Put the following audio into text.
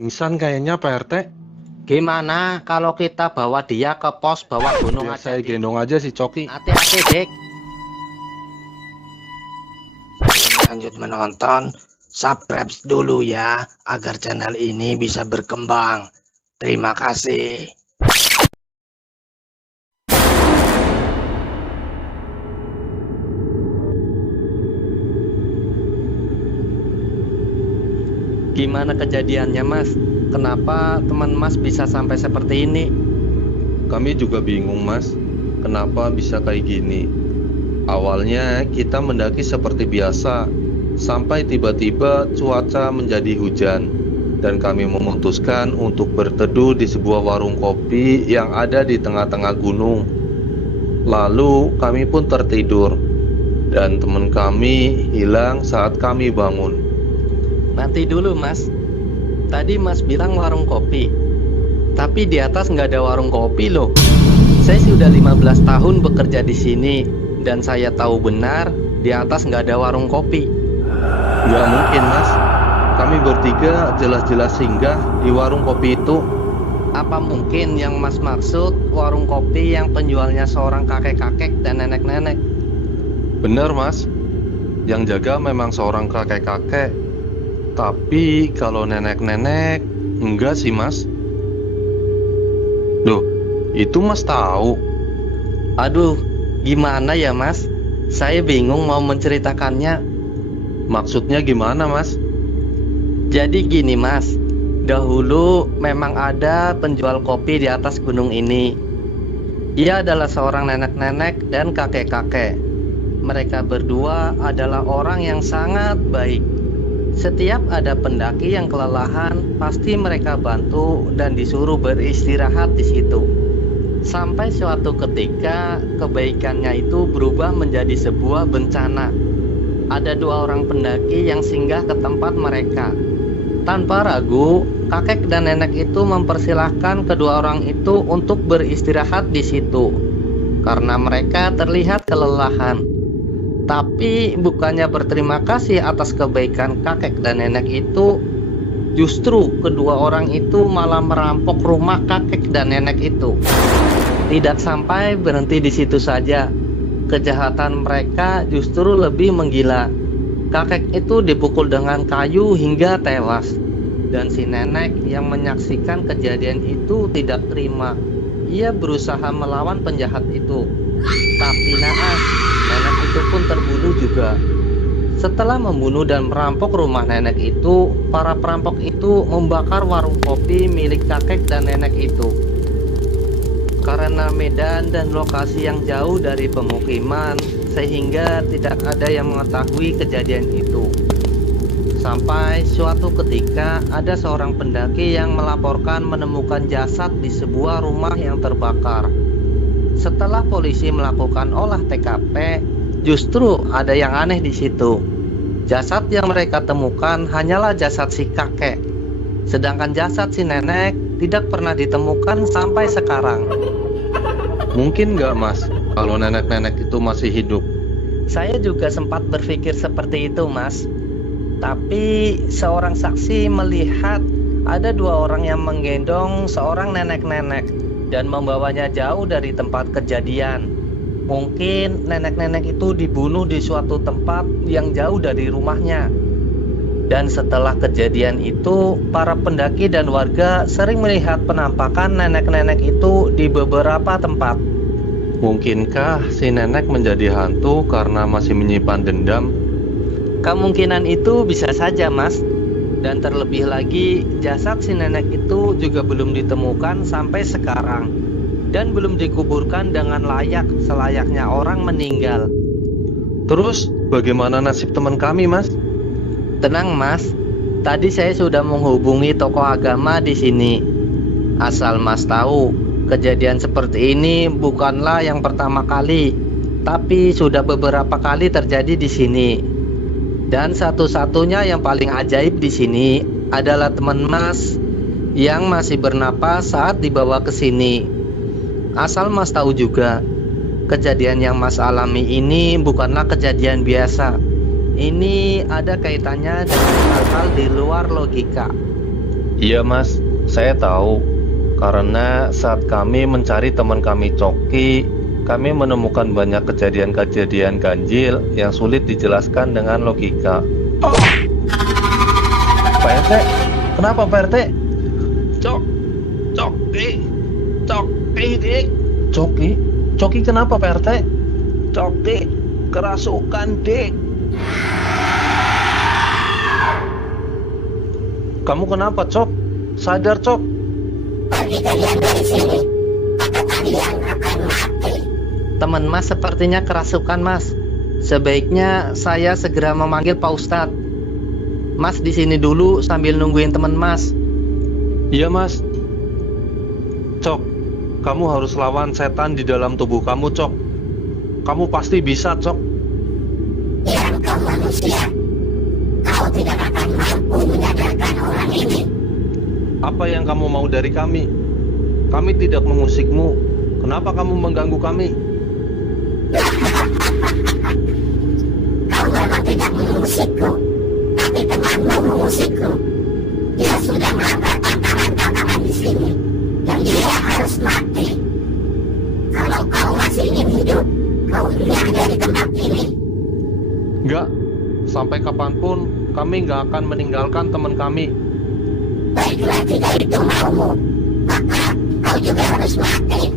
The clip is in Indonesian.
Pingsan kayaknya Pak RT. Gimana kalau kita bawa dia ke pos bawah gunung Biar aja, saya Dik? gendong aja si Coki. Hati-hati, Dik. Sebelum lanjut menonton, subscribe dulu ya agar channel ini bisa berkembang. Terima kasih. Gimana kejadiannya, Mas? Kenapa teman Mas bisa sampai seperti ini? Kami juga bingung Mas, kenapa bisa kayak gini. Awalnya kita mendaki seperti biasa, sampai tiba-tiba cuaca menjadi hujan, dan kami memutuskan untuk berteduh di sebuah warung kopi yang ada di tengah-tengah gunung. Lalu kami pun tertidur, dan teman kami hilang saat kami bangun. Nanti dulu, Mas. Tadi Mas bilang warung kopi, tapi di atas nggak ada warung kopi loh. Saya sudah 15 tahun bekerja di sini, dan saya tahu benar di atas nggak ada warung kopi. Nggak mungkin Mas, kami bertiga jelas-jelas singgah di warung kopi itu. Apa mungkin yang Mas maksud warung kopi yang penjualnya seorang kakek-kakek dan nenek-nenek? Bener Mas, yang jaga memang seorang kakek-kakek. Tapi kalau nenek-nenek, enggak sih Mas. Loh, itu Mas tahu? Aduh, gimana ya, Mas? Saya bingung mau menceritakannya. Maksudnya gimana Mas? Jadi gini, Mas. Dahulu memang ada penjual kopi di atas gunung ini. Ia adalah seorang nenek-nenek dan kakek-kakek. Mereka berdua adalah orang yang sangat baik. Setiap ada pendaki yang kelelahan, pasti mereka bantu dan disuruh beristirahat di situ. Sampai suatu ketika kebaikannya itu berubah menjadi sebuah bencana. Ada dua orang pendaki yang singgah ke tempat mereka. Tanpa ragu, kakek dan nenek itu mempersilahkan kedua orang itu untuk beristirahat di situ karena mereka terlihat kelelahan. Tapi bukannya berterima kasih atas kebaikan kakek dan nenek itu, justru kedua orang itu malah merampok rumah kakek dan nenek itu. Tidak sampai berhenti di situ saja, kejahatan mereka justru lebih menggila. Kakek itu dipukul dengan kayu hingga tewas, dan si nenek yang menyaksikan kejadian itu tidak terima. Ia berusaha melawan penjahat itu, tapi naas, nenek itu pun terbunuh juga. Setelah membunuh dan merampok rumah nenek itu, para perampok itu membakar warung kopi milik kakek dan nenek itu. Karena medan dan lokasi yang jauh dari pemukiman, sehingga tidak ada yang mengetahui kejadian itu. Sampai suatu ketika ada seorang pendaki yang melaporkan menemukan jasad di sebuah rumah yang terbakar. Setelah polisi melakukan olah TKP, justru ada yang aneh di situ. Jasad yang mereka temukan hanyalah jasad si kakek, sedangkan jasad si nenek tidak pernah ditemukan sampai sekarang. Mungkin nggak Mas, kalau nenek-nenek itu masih hidup? Saya juga sempat berpikir seperti itu, Mas. Tapi seorang saksi melihat ada dua orang yang menggendong seorang nenek-nenek dan membawanya jauh dari tempat kejadian. Mungkin nenek-nenek itu dibunuh di suatu tempat yang jauh dari rumahnya. Dan setelah kejadian itu, para pendaki dan warga sering melihat penampakan nenek-nenek itu di beberapa tempat. Mungkinkah si nenek menjadi hantu karena masih menyimpan dendam? Kemungkinan itu bisa saja, Mas. Dan terlebih lagi, jasad si nenek itu juga belum ditemukan sampai sekarang, dan belum dikuburkan dengan layak selayaknya orang meninggal. Terus bagaimana nasib teman kami Mas? Tenang, Mas. Tadi saya sudah menghubungi tokoh agama di sini. Asal Mas tahu, kejadian seperti ini bukanlah yang pertama kali, tapi sudah beberapa kali terjadi di sini. Dan satu-satunya yang paling ajaib di sini adalah teman Mas yang masih bernapas saat dibawa ke sini. Asal Mas tahu juga, kejadian yang Mas alami ini bukanlah kejadian biasa. Ini ada kaitannya dengan hal-hal di luar logika. Iya mas, saya tahu. Karena saat kami mencari teman kami Coki, kami menemukan banyak kejadian-kejadian ganjil yang sulit dijelaskan dengan logika. Pak RT, kenapa Pak RT? Coki, dik. Coki? Coki kenapa Pak RT? Coki, kerasukan, dik. Kamu kenapa Cok? Sadar Cok. Teman Mas sepertinya kerasukan Mas. Sebaiknya saya segera memanggil Pak Ustadz. Mas di sini dulu sambil nungguin teman Mas. Iya mas. Cok, kamu harus lawan setan di dalam tubuh kamu Cok. Kamu pasti bisa Cok. Biar kau manusia, kau tidak akan mampu menyadarkan orang ini. Apa yang kamu mau dari kami? Kami tidak mengusikmu. Kenapa kamu mengganggu kami? Kau memang tidak mengusikku, tapi temanmu mengusikku. Dia sudah melakukan tantangan di sini, dan dia harus mati. Kalau kau masih ingin hidup, kau lihat dari tempat ini. Enggak, sampai kapanpun kami nggak akan meninggalkan teman kami. Baiklah, jika itu maumu, maka kau juga harus mati.